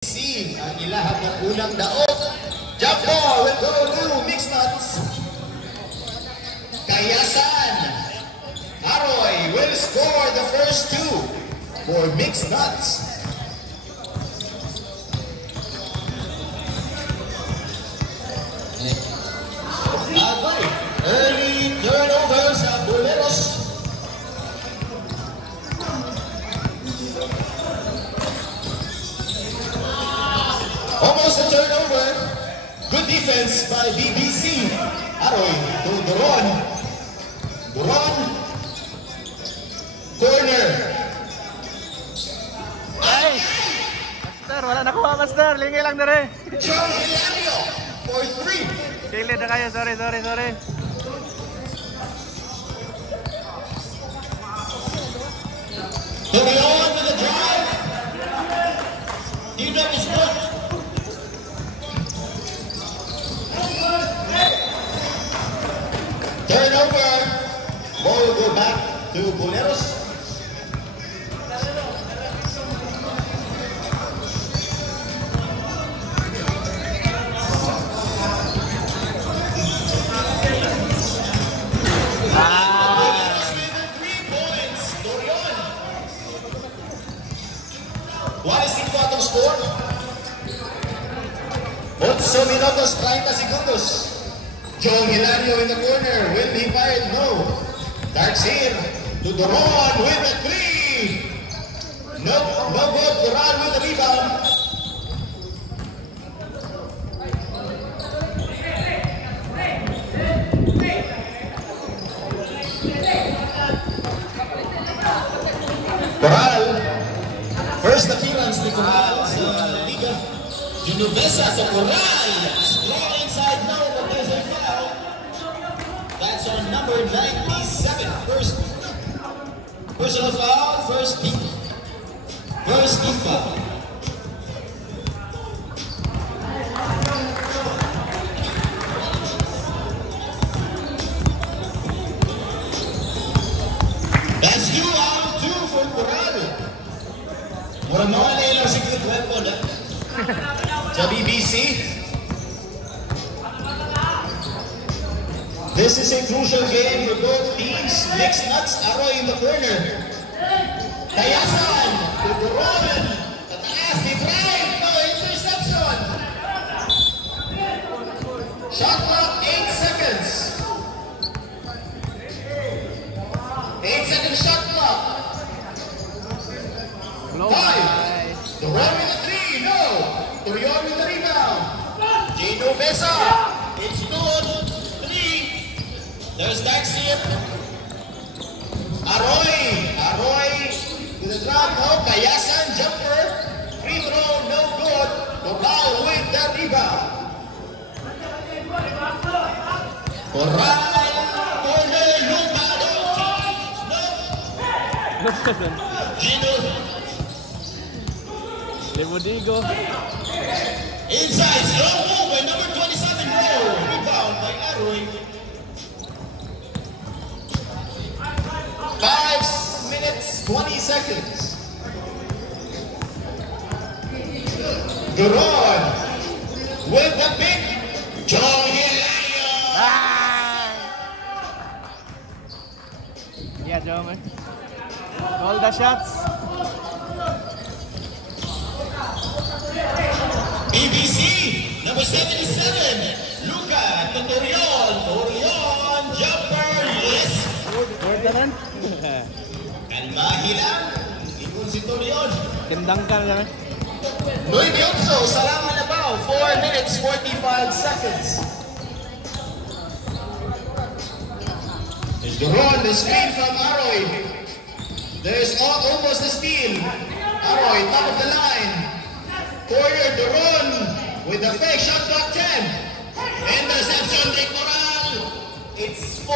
BBC ang ilahap ng unang daog. Jump ball will go to Mixed Nuts. Kayasan Aroy will score the first two for Mixed Nuts. Early turnover sa Boleros. Almost a turnover. Good defense by BBC. Aroy to Duron. Duron. Corner. Ay! Master, wala nakuha, Master. Lingi lang na rin. John Hilario for 3. Kilid na kayo. Sorry. Duron with the drive. Team up is good. Turnover. Ball will go back to Boleros. Boleros with 3 points. Dorion. 45 score. 8 minutos 30 segundos. Joe Hilario in the corner. Will he fire? No. Darts here to Duron with a 3. No good. Duron with the rebound. Coral. First appearance ni Coral sa Liga. Junubesa to Coral. Strong inside now, but there's a foul. That's on number 97. First personal foul, first team foul. That's 2 out of 2 for Coral. Mura mawala ilang secret weapon sa BBC. This is a crucial game for both teams. Mixed Nuts, Aroy in the corner. Kayasan to Duron. Tataas, the drive. No interception. Shot clock, 8 seconds. 8-second shot clock. 5. Duron with the 3. No. Turion with the rebound. Gino Besa. It's good. 3. There's Daxir. Aroy with the drop. No. Kayasan jumper. Free throw. No good. Coral with the rebound. Coral. Corner. Lumado. No. Gino. Lemodigo. Inside, slow move by number 27, roll. Rebound by Aroy. 5 minutes, 20 seconds. Duron with the big Joe Hilario. Yeah, Joe, man. All the shots. BBC, number 77, Luca Turion, jumper, yes. Word na rin. Kalmahi lang, ikon si Turion. Kendang ka na. Luis Biotso, Salaman Abao, 4 minutes, 45 seconds. There's Duron, the screen from Aroy. There's almost a steal. Aroy, top of the line. Corner, Duron with the fake shot clock 10. Interception by Coral. It's 4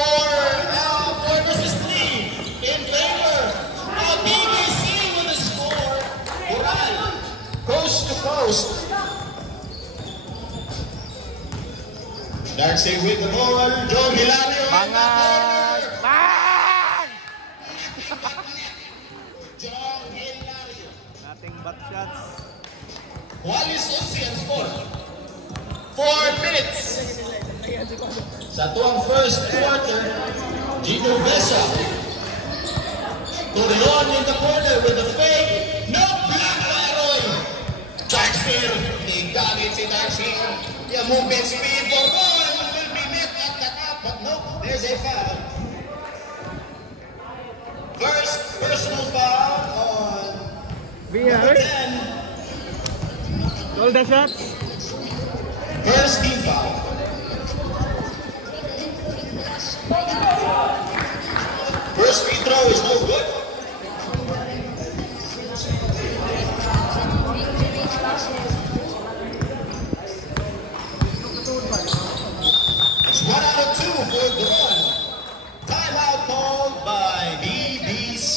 versus 3 in favor of BBC with the score. Coral, coast to coast. Darcy with the ball. Joe Hilario in the corner. Bang! Joe Hilario. Nothing but shots. Walis Osi ang score. 4 minutes. Sa tuwang first quarter, Gino Besa. Tudulon in the corner with the fake. No block by Aroy. Darkseer. They got it si Darkseer. The movement speed for Ron will be met at the top. But no, there's a foul. First personal foul on number 10. All the shots. First team foul. First free throw is no good. It's 1 out of 2 for Duron. Timeout called by BBC.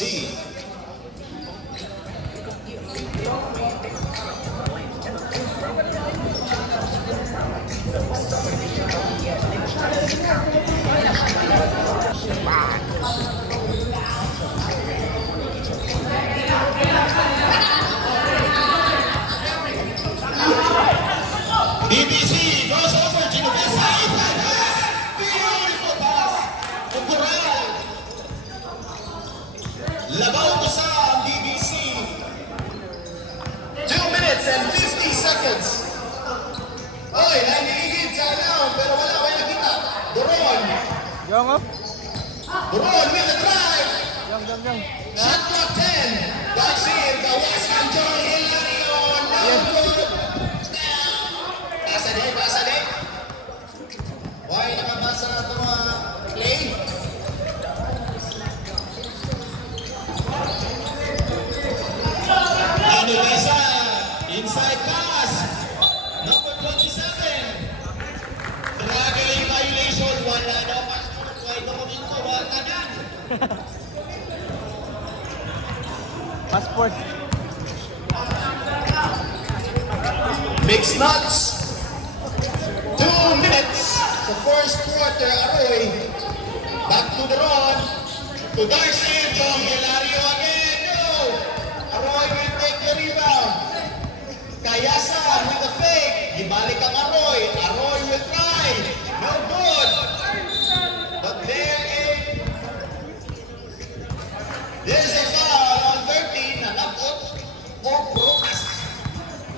BBC goes over Gino Besa. Beautiful pass to Corral. Labaw ko sa BBC. 2 minutes and 50 seconds. Oy, nanigigit sa alam, pero wala kayo nakita. Duron. Young up. Duron with the drive. Young. Shot clock 10. Darkseer, the West Ham John Hilario. No good. Basa din. Why nakabasa na ito mga play? Gino Besa, inside pass. Number 27. Dragging violation. Wala na pass. Why ito kami ito? Wala na. Passport. Mixed nuts. 2 minutes. The first quarter, Aroy. Back to the run. To Darkseer. John Hilario again. No. Aroy will take the rebound. Kayasa with the fake. Ibalik ang Aroy. Aroy will try. No good. But there's a foul on 13. Nalapot o Brucas.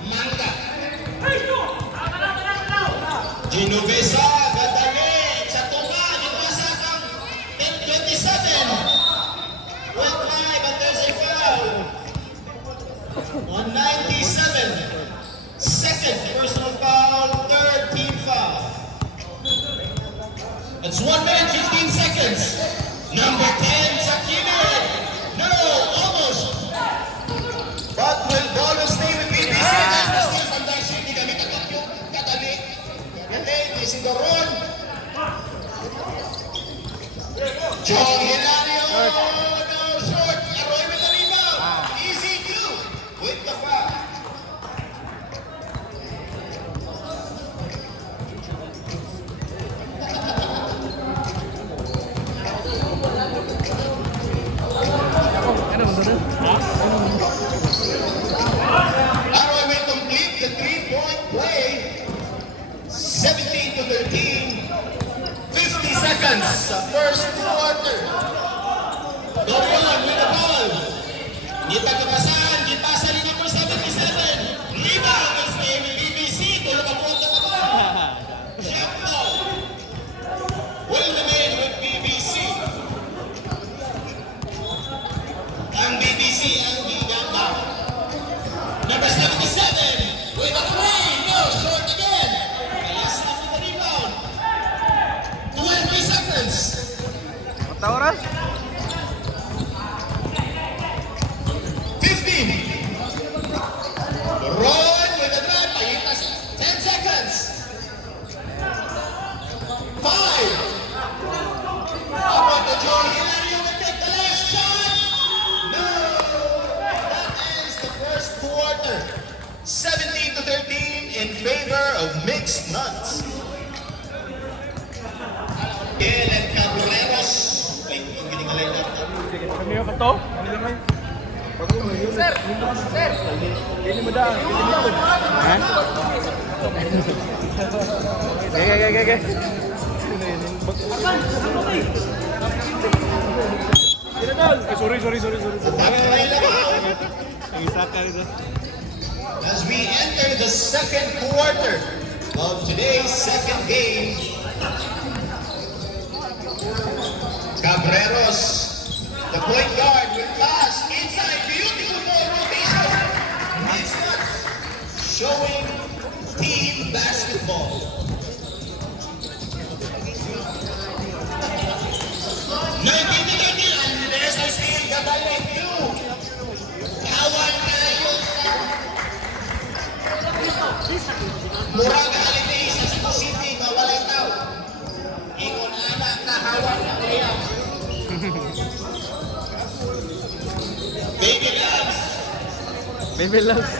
Manga. Gino Besa, gadali sa tunga, nipasa kang 27. Well try, but there's a foul. 197. Second personal foul, third team foul. It's 1 minute, 15 seconds. Number 10, Sakine. No, almost. But will Bolo stay with BBC? That's the from Darkseer, di kami kakakyo, kadali. Yan si Duron. John Hilario. No short. Aroy with the rebound. Easy two with the foul. Aroy will complete the 3-point play. 17 to 13. 50 seconds sa first quarter. Duron with the ball. Hindi pagkapasan. Di pasa ni number 77. Rebound is named BBC. Tulog ang punta ka ba? Shot ball. Will remain with BBC. Ang BBC ang gigamba. Number 77 with a three. No, short again. Kayasa with the rebound. 20 seconds. What oras? 15. Ron with the drive. Payitas. 10 seconds. 5. About to John Hilario will take the last shot. No. That ends the first quarter. 17 to 13 in favor of Mixed Nuts. Kellen Cabreros. Wait, yung giningalan natin. Ano yung kato? Ano naman? Sir! Sir! Hindi mo daan. Ha? Gaya. Sorry. As we enter the second quarter of today's second game, Cabreros, the point guard, will pass inside. Beautiful ball rotation. Mixed showing team basketball. There's a steal, the direct view. Kawan kayo. Murag holiday sa Cebu City, mawalay tao. Ingon anak na hawan na kaya. Baby loves.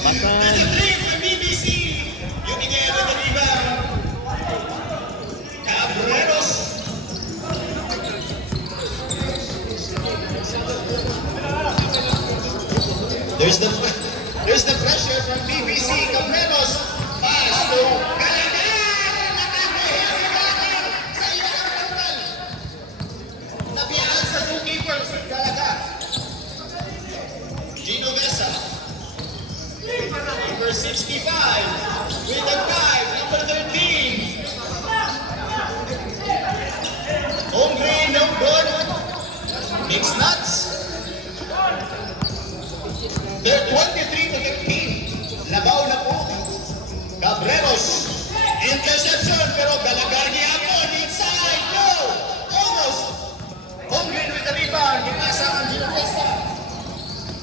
Pasan. BBC. Yung ingay na rebound. Cabreros. There's the pressure from BBC. Cabreros. Pass to Galagar. Nakakahiya sa ilang total. Nabiyaan sa two keepers. Galagar. Gino Vesa. Number 65 with the 5, number 13. Hombre, no good. Mixed nuts. They're 23 to 15. Labaw na po. Cabreros. Interception, pero Galagar gihapon inside. No! Almost. Hombre with the rebound. Gimasa ang Gino Vesa.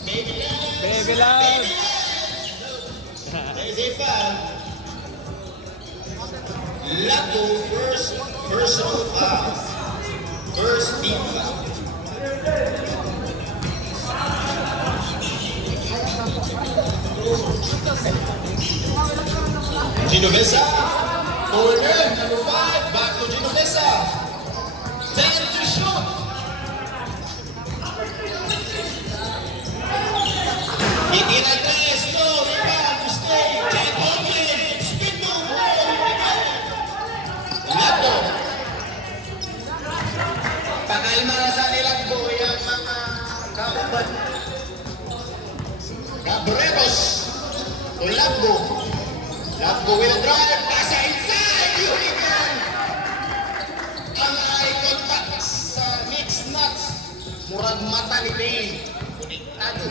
Baby love. There's a foul. Lago first personal foul. First team foul. Gino Vesa. Corner, number 5. Back to Gino Vesa. 10 to shoot. Hindi na tres. No, rebound to stay. Ken Hoglin. Spin move. Lago. Pakalma na sa nilagbo yung mga kababan. Cabreros. To Lago. Lago with a drive. Pasa inside. Unicorn. Ang eye contact sa mixed nuts. Murag mata ni Payne. Konektado.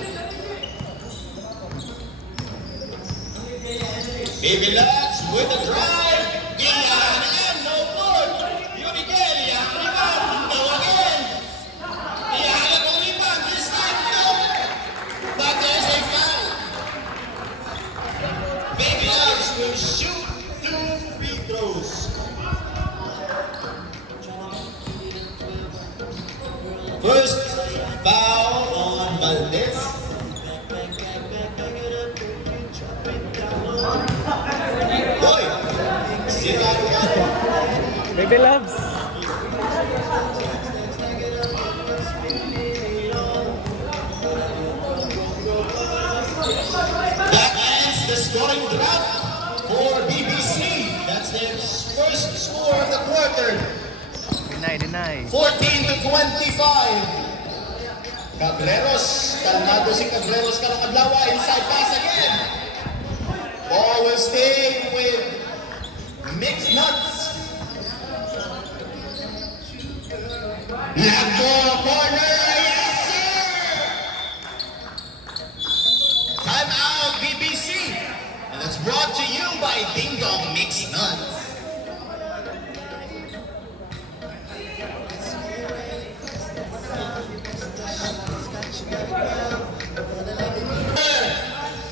Baby Lats with the drive. Iyahan, no good. Unikel, iyahan rebound. No again. Iyahan ang rebound. This time, no. But there's a foul. Baby Lats will shoot 2 free throws. First foul on Valdez. Boy, Baby loves. that ends the scoring drought for BBC. That's their first score of the quarter. Deny. 14 to 25. Cabreros, kalmado si Cabreros ka ng adlawa. Inside pass again. Ball will stay with Mixed Nuts. Lago corner, yes sir! Time out BBC. And it's brought to you by Ding Dong Mixed Nuts.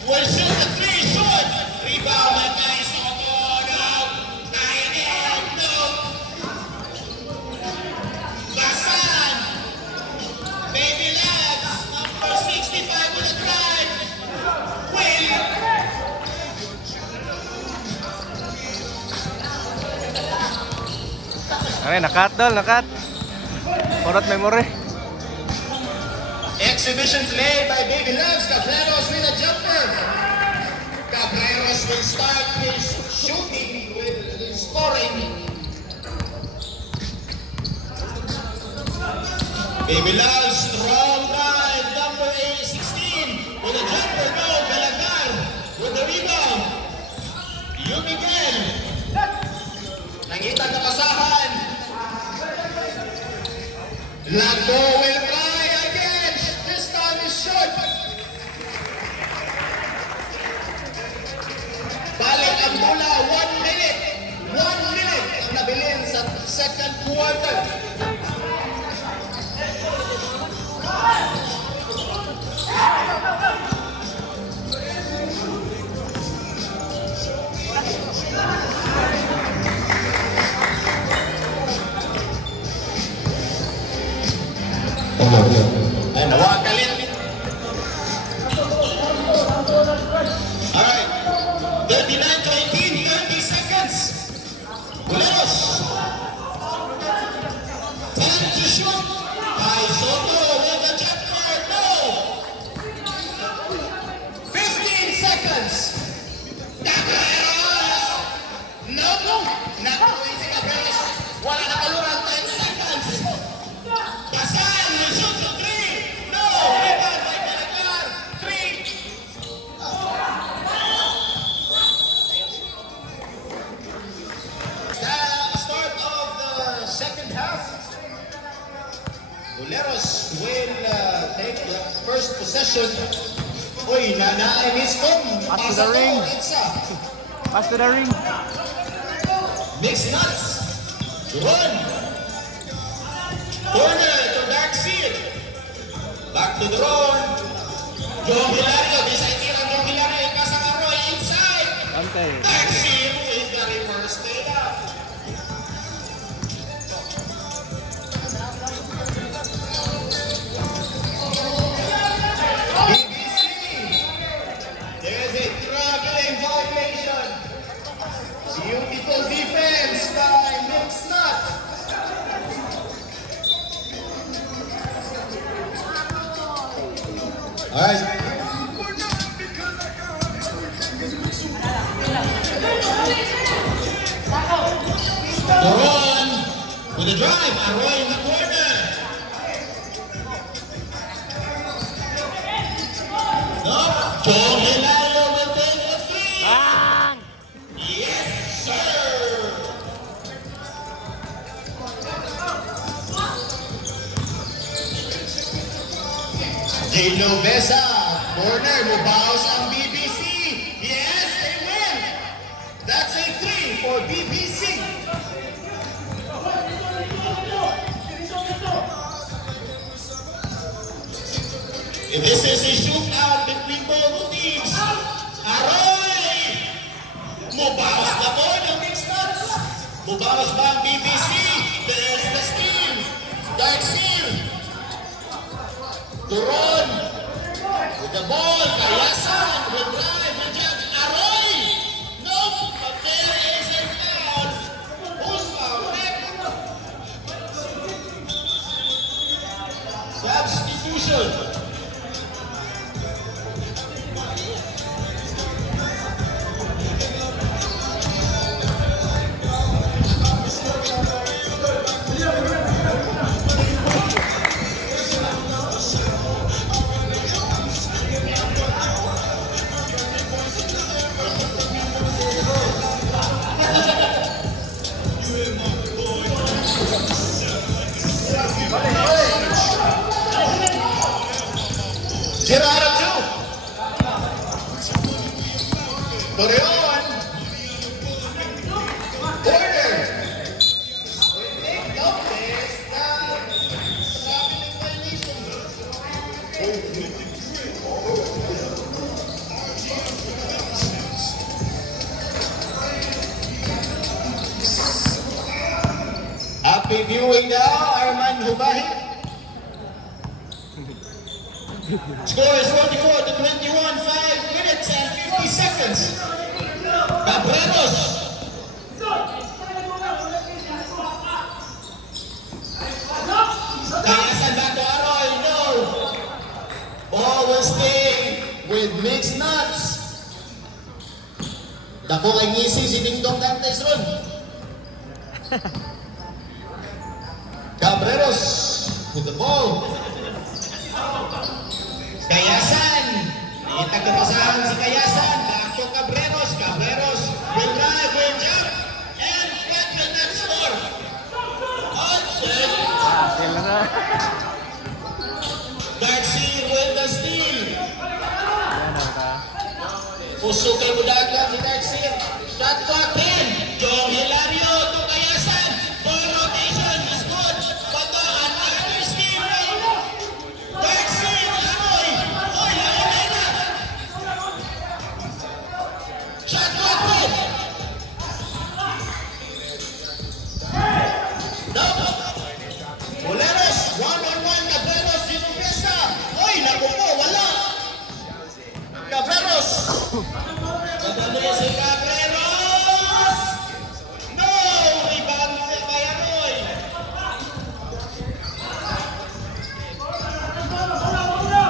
Will shoot the 3 short. Rebound by Nice. No. Nayan. No. Basan. Baby Lads. Number 65 with a drive. Will. Nakat. Orat memory. X Exhibition play by Baby Loves. Cabreros with a jumper. Cabreros will start his shooting with scoring. Baby Loves, strong dive, number 16 with a jumper. No, Belagar with the rebound. Miguel. Nangitan na kasahan. Lago will try again. This time is short. Balik ang bola. 1 minute. 1 minute ang nabilin sa second quarter. Ay, nawakalit. Alright. 39 to 18, 30 seconds. Buleros. Time to shoot. Kai Soto with a jumper. No. 15 seconds. Cabreros. No. Nakuha si Cabreros. Wala na kaluran. 10 seconds. Pasan will shoot to 3. No. Rebound by Belagar. 3. Start of the second half. Buleros will take the first possession. Uy, nanay miskom. Pass to the ring. Pass to the ring. Mixed nuts. Run. Corner to Dark Seed. Back to the run. John Hilario. Disaitirang John Hilario. Kasang Aroy inside. Okay. Dark Seed with the reverse layup. There's a traveling violation. Beautiful defense by Mixed Nut. Alright. The run with the drive. Arroy in the corner. No. John Hilario will take the three. Bang! Yes, sir. J. Lovesa, corner, mubaos ang BBC. Yes, they win. That's a 3 for BBC. This is a shootout between both teams. Aroy! Mubaos na po ng Mixed Nuts. Mubaos ba ang BBC? There's the steam. Dark Seal. Turon. With the ball. Kayasan. With drive. With judge. Aroy! Nope. But there is a foul. Who's foul? Substitution. Zero out of 2. Torreon. Corner. We take up this down. Traveling violation. Happy viewing now, Arman Hubahi. Score is 44 to 21, 5 minutes and 50 seconds. Cabreros. Kayasan back to Aroy, no. Dako kay ngisi si Dingdong Dantes ron. Cabreros with the ball. Kayasan. Itagkapasahan si Kayasan. Back to Cabreros. Cabreros will drive, will jump, and get the next score. Darcy with the steal. Pusukay Budaga si Darcy. Shot clock in. Jong Hilario to Kayasan. Ball rotation is good. But another steal. Darcy, Laroy. Oy, Laroy na. Shot clock in. Boleros, one-on-one, Cabreros, Ginobesa. Oy, naku po, wala. Cabreros. Madali si Cabreros. No, rebound si Mayaroy.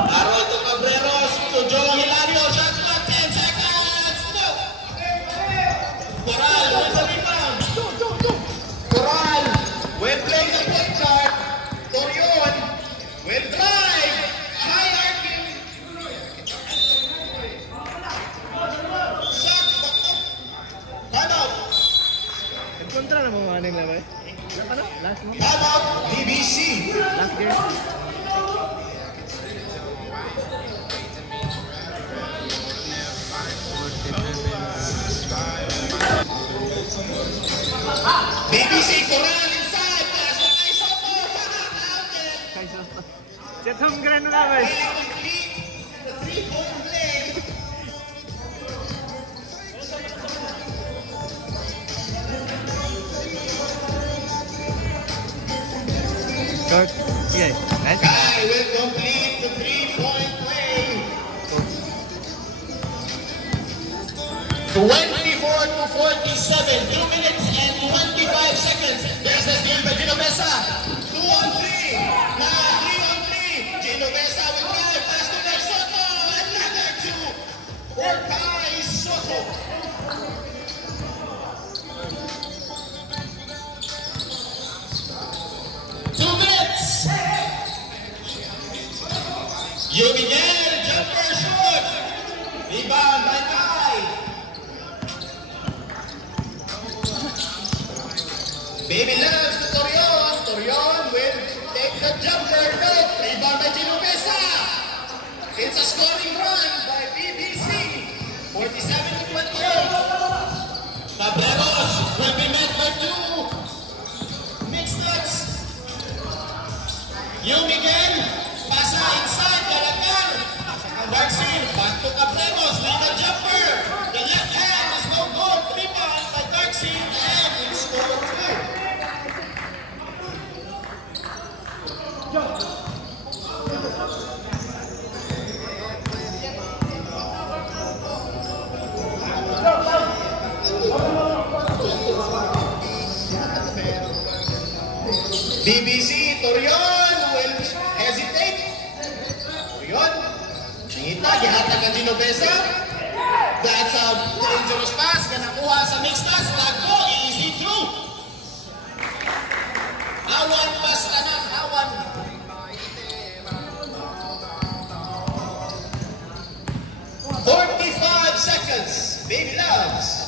Aroy to Cabreros, to Joe Hilario, shot clock, 10 seconds. No. Coral with the rebound. Coral will play the point guard. Torion will drive. High arcing. Shot, time out. Kontra na mga aning labay. Ano? Last mo? Time out, BBC. Last game. BBC, Coral inside. Pasok kay Soto. Counted. Kay Soto. Setong grano labay. They complete the three-point play. Short. Yeah. Nice. Guy will complete the three-point play. 24 to 47, 2 minutes and 25 seconds. There's the steal by Ginobesa. 2 on 3. Now 3 on 3. Ginobesa will drive. Pass to Kai Soto. Another 2 for Kai Soto. You begin, jumper short. Rebound by Kai. Baby loves to Torion. Torion will take the jumper. No. Rebound by Ginobesa. It's a scoring run by BBC. 47 to 28. Cabreros will be met by 2 mixed nuts. You begin. Pasa inside, Galagan. Darcy, back to Cabreros, lead the jumper. The left hand is no good. Rebound by Darcy, and we score 2. BBC, Torion will hesitate. Torion, nangita, gihatag ang Ginobesa. That's a dangerous pass. Nakuha sa mixed pass. Lago, easy through. Awan, pass ka na. Awan. "45 seconds. Baby loves.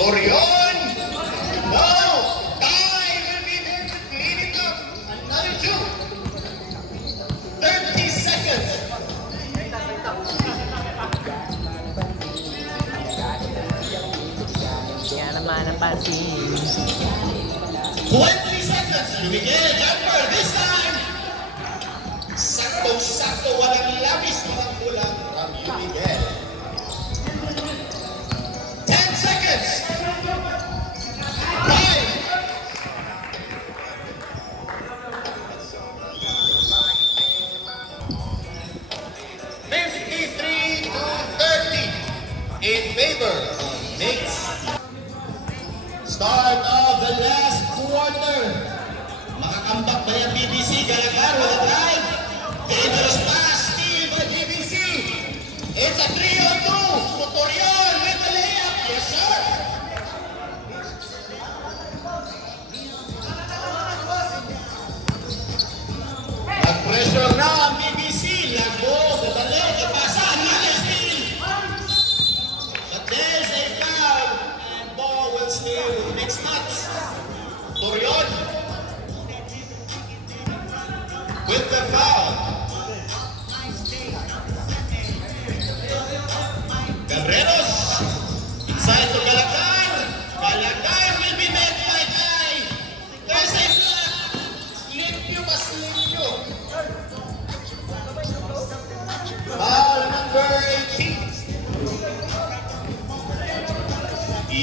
Torion. No. Kai will be there to clean it up. Another 2. 30 seconds. Kaya naman ang pansin. 20 seconds. You begin a jumper this time. Sakto-sakto. Walang labis. Walang kulang. From you begin. 10 seconds. 5. 53 to 30 in favor of Knicks. Start of the last quarter. Makakambak ba yung BBC? Galagar with a drive. Dangerous pass. Steal by BBC.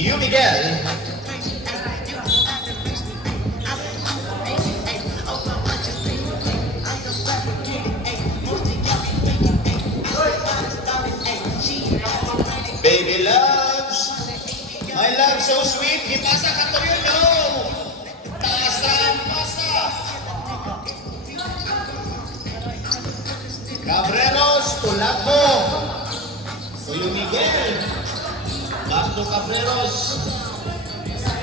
Rio Miguel. Baby loves, my love so sweet, ipasa ka to yun, no? Taasan, pasa. Cabreros, Tulaco. Rio Miguel. Back to Cabreros.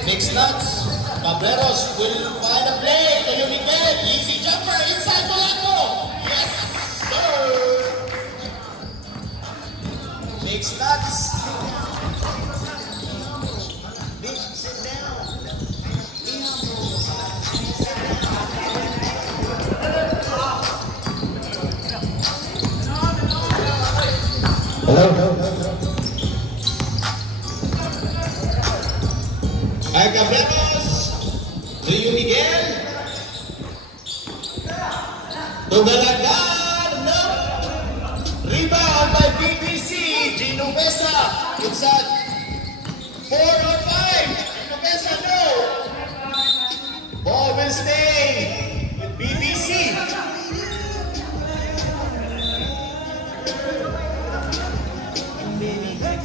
Mixed nuts. Cabreros will find a play. Rio Miguel, easy jumper inside Tulaco. Yes, sir. Mixed nuts. Hello. Ay Cabreros, Rio Miguel, Tugalagar, no. Rebound by BBC, Gino Mesa. It's at 4 or 5. Gino Mesa, no. Ball will stay with BBC.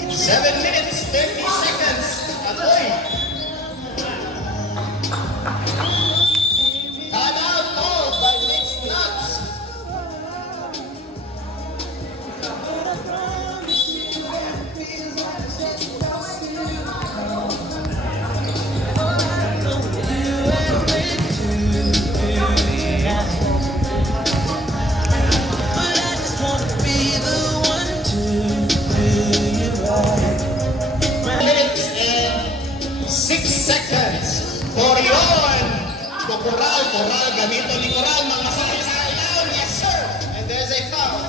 7 minutes, 30 seconds. Atoy. Timeout called by Mixed Nuts. Coral, gamito ni Coral, mga sa ilaw, yes sir! And there's a foul.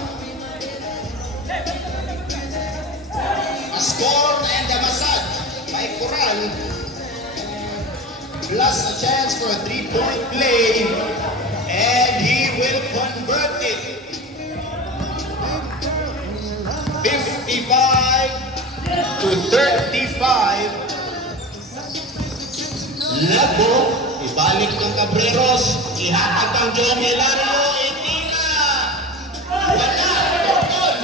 A score and a massage by Coral. Plus a chance for a 3-point play. And he will convert it. 55 to 35. Labo. Ibalik ng Cabreros, ihatag ang John Hilario, hindi na! Wala! Tokon!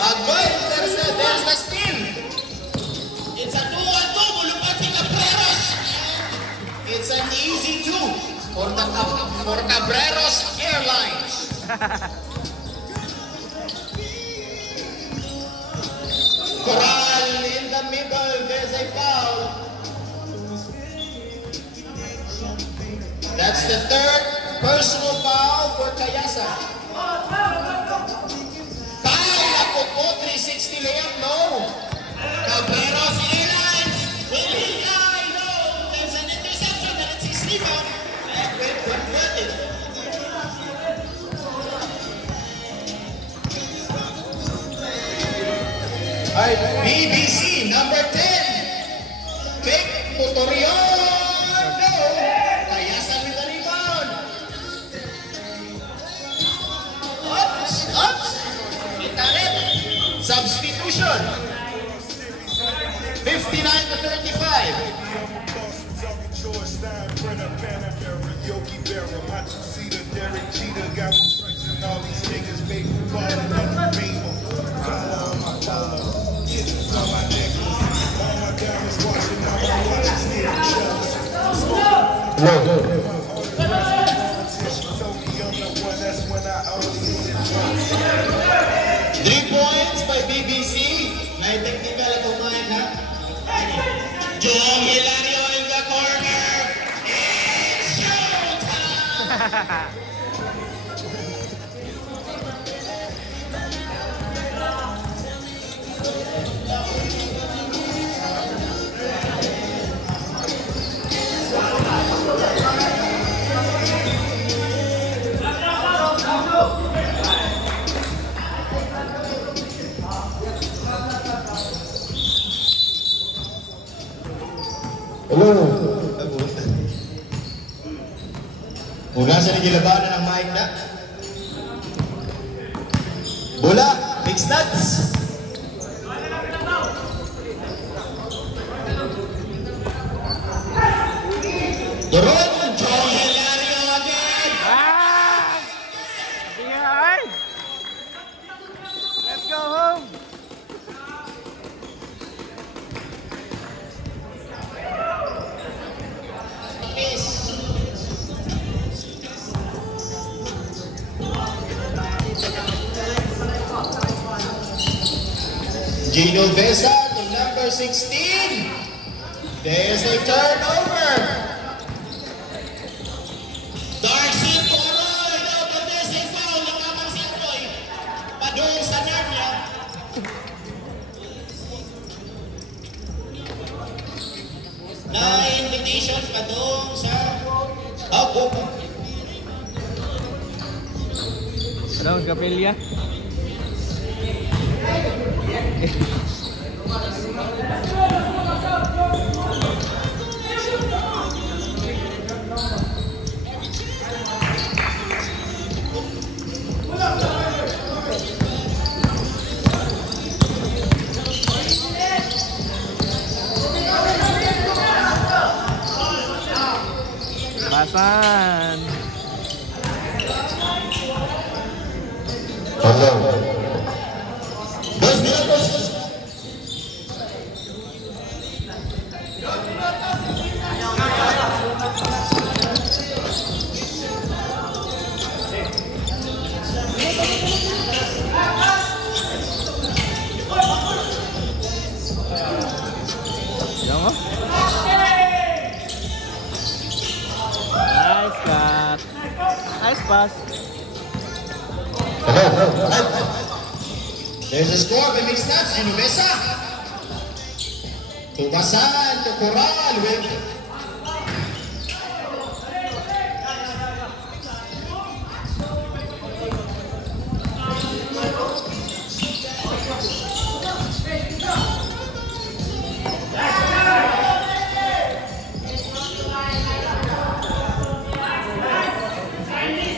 Agoy! There's the steal! It's a 2-on-2, bulupat si Cabreros! It's an easy 2 for Cabreros Airlines. Coral in the middle, there's a foul. That's the third personal foul for Cayasa. Kaya po po, 360 layup, no. Cabreros Airlines will he lie, no. There's an interception and it's his rebound. And will convert it. BBC number 10. Vic Motorion. Substitution. 59 to 35. BBC, may technical at umahin ha. John Hilario in the corner. It's showtime! Hugasan ni gilabanan ng mic na. Bola, Mixed Nuts. ay! Let's go home! Gino Besa to number 16. There's a turnover. Darcy Coroy, no, but there's a foul. Nakamang si Coroy. Padung sa Narnia. Na invitation padung sa Apo. Ano, Kapilya? Pasan. Yang oh. Nice cut. Nice pass. There's a score by Mixed Nuts and Ubesa. Tubasan to Coral with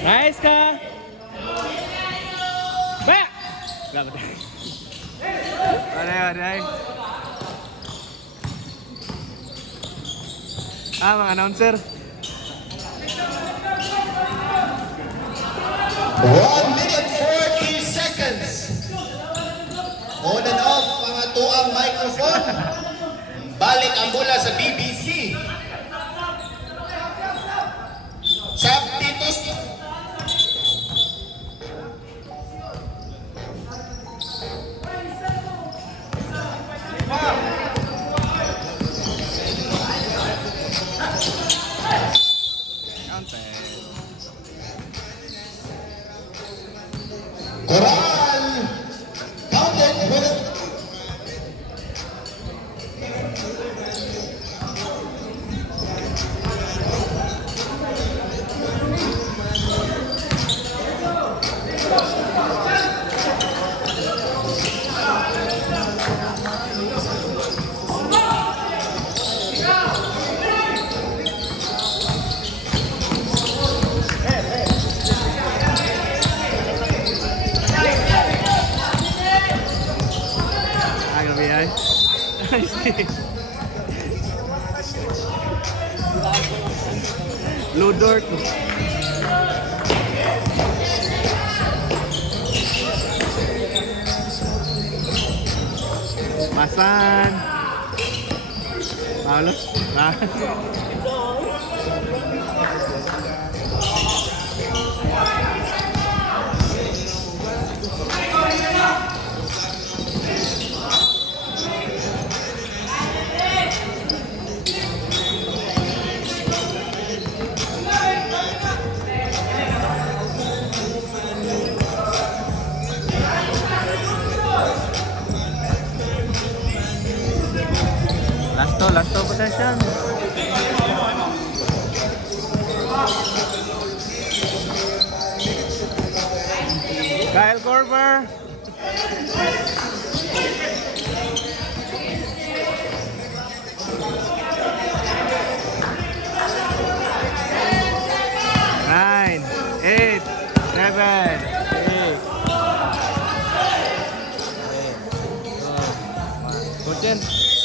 Nice ka. Back. Dapat. Aray. Mga announcer. 1 minute 40 seconds. On and off mga tuang microphone. Balik ang bola sa BBC. Subtitles. Coral counted with Ludor tuh. Masan. Halo. Lasto possession. Kyle Korver. Nine, 8, 7, 8. 14.